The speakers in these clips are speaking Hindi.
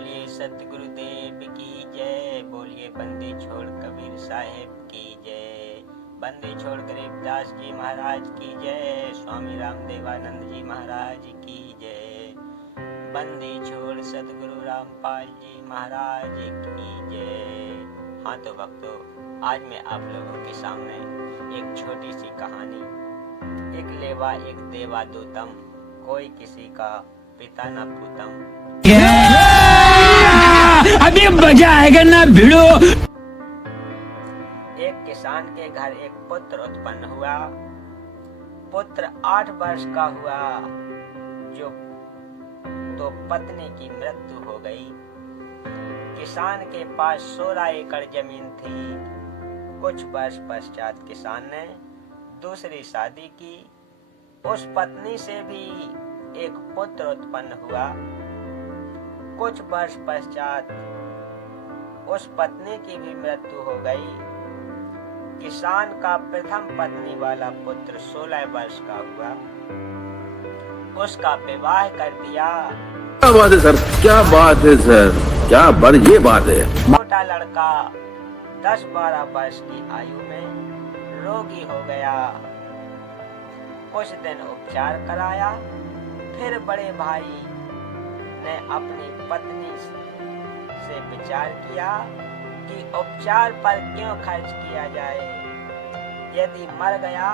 बोलिए सतगुरुदेव की जय, बोलिए बंदी छोड़ कबीर साहेब की जय, बंदी छोड़ गरीबदास जी महाराज की जय, स्वामी रामदेवानंद जी महाराज की जय, बंदी छोड़ सतगुरु रामपाल जी महाराज की जय। हाँ तो भक्तों, आज मैं आप लोगों के सामने एक छोटी सी कहानी, एक लेवा एक देवा दूतम, कोई किसी का पिता न पूतम। अभी मजा आएगा ना भिड़ो। एक किसान के घर एक पुत्र उत्पन्न हुआ। पुत्र 8 वर्ष का हुआ जो तो पत्नी की मृत्यु हो गई। किसान के पास 16 एकड़ जमीन थी। कुछ वर्ष पश्चात किसान ने दूसरी शादी की। उस पत्नी से भी एक पुत्र उत्पन्न हुआ। कुछ वर्ष पश्चात उस पत्नी की भी मृत्यु हो गई। किसान का प्रथम पत्नी वाला पुत्र 16 वर्ष का हुआ। उसका विवाह कर दिया। क्या बात है सर, क्या बात है सर, क्या बढ़िया बात है। छोटा लड़का 10-12 वर्ष की आयु में रोगी हो गया। कुछ दिन उपचार कराया। फिर बड़े भाई ने अपनी पत्नी से विचार किया कि उपचार पर क्यों खर्च किया जाए। यदि मर गया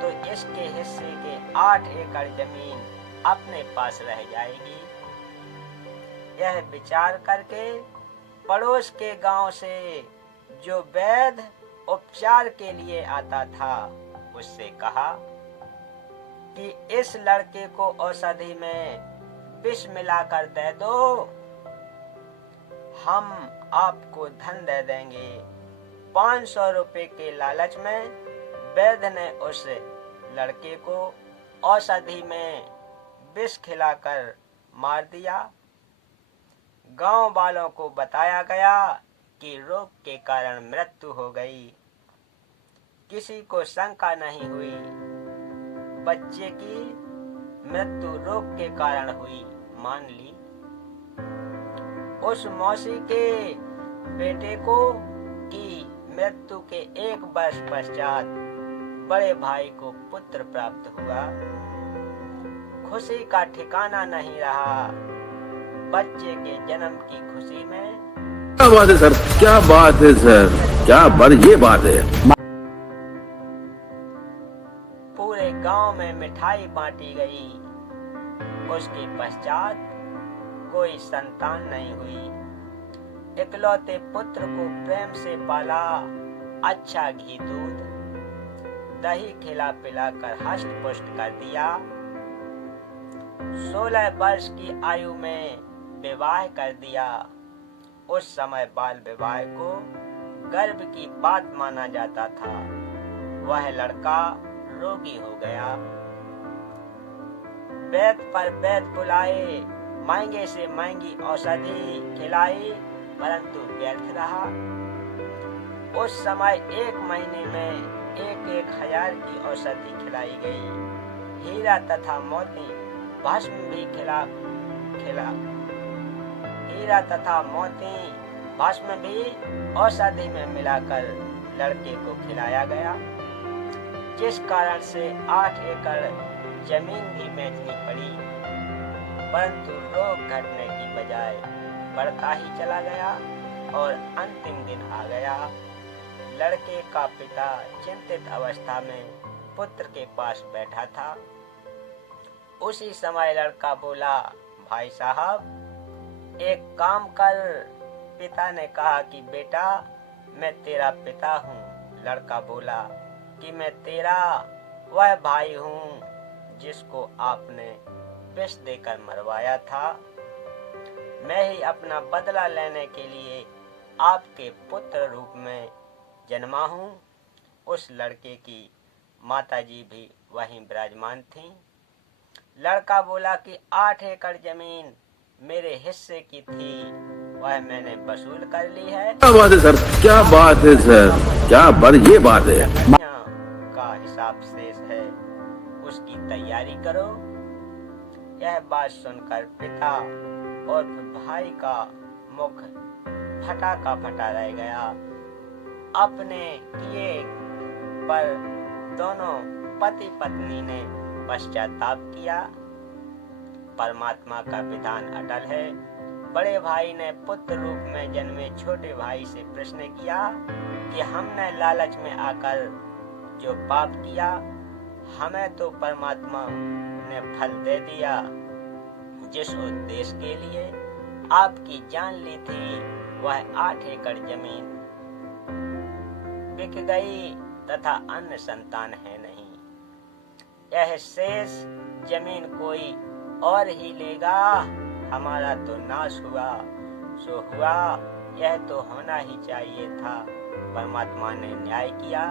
तो इसके हिस्से के 8 एकड़ जमीन अपने पास रह जाएगी। यह विचार करके पड़ोस के गांव से जो वैद्य उपचार के लिए आता था उससे कहा कि इस लड़के को औषधि में विष मिलाकर दे दो, हम आपको धन दे देंगे। 500 रुपए के लालच में वैद्य ने उस लड़के को औषधि में विष खिलाकर मार दिया। गांव वालों को बताया गया कि रोग के कारण मृत्यु हो गई। किसी को शंका नहीं हुई। बच्चे की मृत्यु रोग के कारण हुई मान ली। उस मौसी के बेटे को की मृत्यु के 1 वर्ष पश्चात बड़े भाई को पुत्र प्राप्त हुआ। खुशी का ठिकाना नहीं रहा। बच्चे के जन्म की खुशी में क्या बात है सर, क्या बात है सर, क्या बढ़िया बात है। पूरे गांव में मिठाई बांटी गई। उसके पश्चात कोई संतान नहीं हुई। इकलौते पुत्र को प्रेम से पाला। अच्छा घी दूध दही खिला पिलाकर हष्ट पुष्ट कर दिया। 16 वर्ष की आयु में विवाह कर दिया। उस समय बाल विवाह को गर्व की बात माना जाता था। वह लड़का रोगी हो गया। वैद्य पर वैद्य बुलाए, महंगे से महंगी औषधि खिलाई, परंतु व्यर्थ रहा। उस समय 1 महीने में 1-1 हजार की औषधि खिलाई गई। हीरा तथा मोती भस्म भी हीरा तथा मोती भस्म भी औषधि में मिलाकर लड़के को खिलाया गया, जिस कारण से 8 एकड़ जमीन भी बेचनी पड़ी। परंतु रोग घटने की बजाय बढ़ता ही चला गया और अंतिम दिन आ गया। लड़के का पिता चिंतित अवस्था में पुत्र के पास बैठा था। उसी समय लड़का बोला, भाई साहब एक काम कर। पिता ने कहा कि बेटा मैं तेरा पिता हूँ। लड़का बोला कि मैं तेरा वह भाई हूँ जिसको आपने विष देकर मरवाया था। मैं ही अपना बदला लेने के लिए आपके पुत्र रूप में जन्मा हूँ। उस लड़के की माताजी भी वहीं विराजमान थीं। लड़का बोला कि 8 एकड़ जमीन मेरे हिस्से की थी, वह मैंने वसूल कर ली है। क्या बात है सर, क्या बात है सर, क्या बढ़िया बात है। का हिसाब शेष है, उसकी तैयारी करो। यह बात सुनकर पिता और भाई का मुख फटा का फटा रह गया। अपने किए पर दोनों पति पत्नी ने पश्चाताप किया। परमात्मा का विधान अटल है। बड़े भाई ने पुत्र रूप में जन्मे छोटे भाई से प्रश्न किया कि हमने लालच में आकर जो पाप किया, हमें तो परमात्मा ने फल दे दिया। जिस उद्देश्य के लिए आपकी जान ली थी, वह 8 एकड़ जमीन बिक गई तथा अन्य संतान है नहीं। यह शेष जमीन कोई और ही लेगा। हमारा तो नाश हुआ सो हुआ, यह तो होना ही चाहिए था। परमात्मा ने न्याय किया,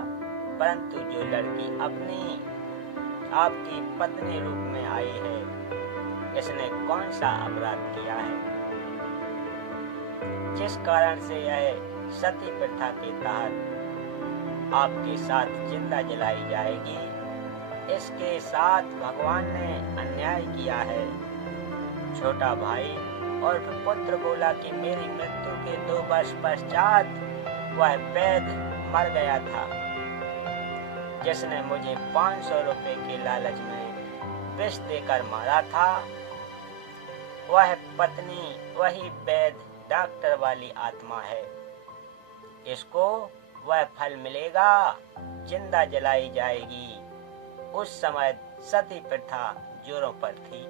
परंतु जो लड़की अपनी आपकी पत्नी रूप में आई है, इसने कौन सा अपराध किया है जिस कारण से यह सती प्रथा के तहत आपके साथ जिंदा जलाई जाएगी। इसके साथ भगवान ने अन्याय किया है। छोटा भाई और पुत्र बोला कि मेरी मृत्यु के 2 वर्ष पश्चात वह वैद्य मर गया था, जिसने मुझे 500 रुपए के लालच में विष देकर मारा था। वह पत्नी वही वैद्य डॉक्टर वाली आत्मा है। इसको वह फल मिलेगा, जिंदा जलाई जाएगी। उस समय सती प्रथा जोरों पर थी।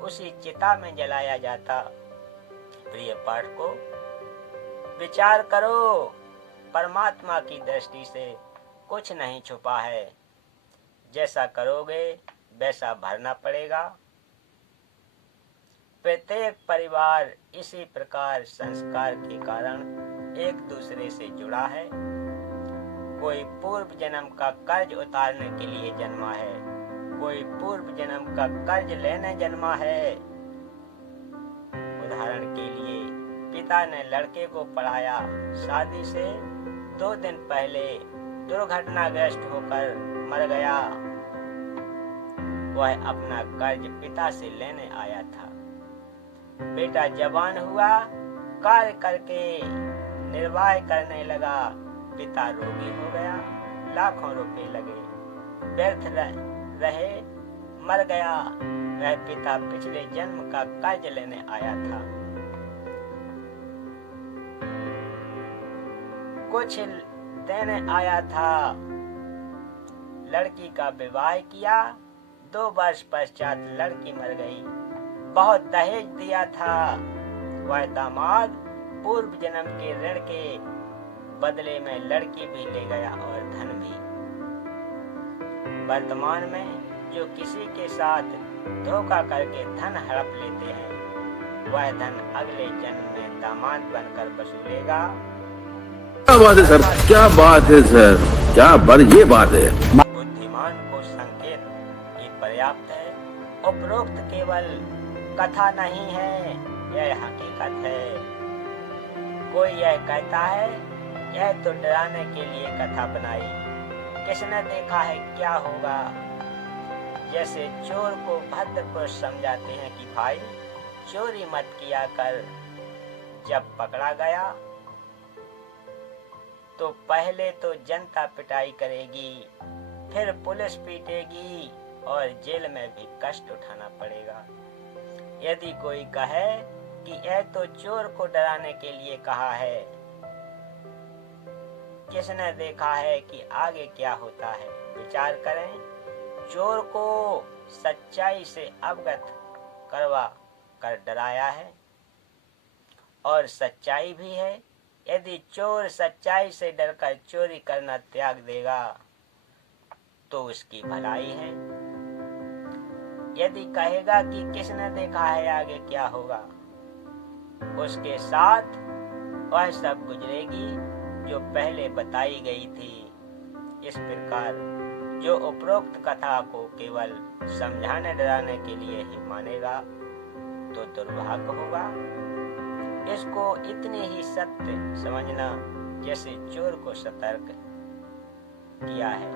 उसी चिता में जलाया जाता। प्रिय पाठकों, विचार करो, परमात्मा की दृष्टि से कुछ नहीं छुपा है। जैसा करोगे वैसा भरना पड़ेगा। प्रत्येक परिवार इसी प्रकार संस्कार के कारण एक दूसरे से जुड़ा है। कोई पूर्व जन्म का कर्ज उतारने के लिए जन्मा है, कोई पूर्व जन्म का कर्ज लेने जन्मा है। उदाहरण के लिए पिता ने लड़के को पढ़ाया। शादी से 2 दिन पहले दुर्घटनाग्रस्त होकर मर गया। वह अपना कर्ज पिता से लेने आया था। बेटा जवान हुआ, कार्य करके निर्वाह करने लगा। पिता रोगी हो गया, लाखों रुपए लगे, व्यर्थ रहे, मर गया। वह पिता पिछले जन्म का कर्ज लेने आया था। कुछ देने आया था। लड़की का विवाह किया। 2 वर्ष पश्चात लड़की मर गई। बहुत दहेज दिया था। वह दामाद पूर्व जन्म के ऋण के बदले में लड़की भी ले गया और धन भी। वर्तमान में जो किसी के साथ धोखा करके धन हड़प लेते हैं, वह धन अगले जन्म में दामाद बनकर वसूलेगा। क्या बात है सर, क्या बात है सर, क्या ये बात है। बुद्धिमान को संकेत ही पर्याप्त है। उपरोक्त केवल कथा नहीं है, यह हकीकत है। कोई यह कहता है यह तो डराने के लिए कथा बनाई, किसने देखा है क्या होगा। जैसे चोर को भद्र पुरुष समझाते हैं कि भाई चोरी मत किया कर। जब पकड़ा गया तो पहले तो जनता पिटाई करेगी, फिर पुलिस पीटेगी और जेल में भी कष्ट उठाना पड़ेगा। यदि कोई कहे कि यह तो चोर को डराने के लिए कहा है, किसने देखा है कि आगे क्या होता है। विचार करें, चोर को सच्चाई से अवगत करवा कर डराया है और सच्चाई भी है। यदि चोर सच्चाई से डरकर चोरी करना त्याग देगा तो उसकी भलाई है। यदि कहेगा कि किसने देखा है आगे क्या होगा, उसके साथ वह सब गुजरेगी जो पहले बताई गई थी। इस प्रकार जो उपरोक्त कथा को केवल समझाने डराने के लिए ही मानेगा तो दुर्भाग्य होगा। इसको इतनी ही सत्य समझना जैसे चोर को सतर्क किया है।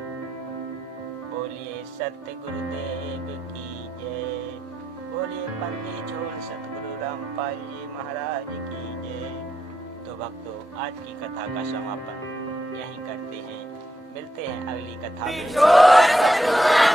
बोलिए सत्य गुरुदेव की जय। बोलिए पंडित छोड़ सतगुरु रामपाल जी महाराज की जय। तो भक्तों, आज की कथा का समापन यहीं करते हैं। मिलते हैं अगली कथा में।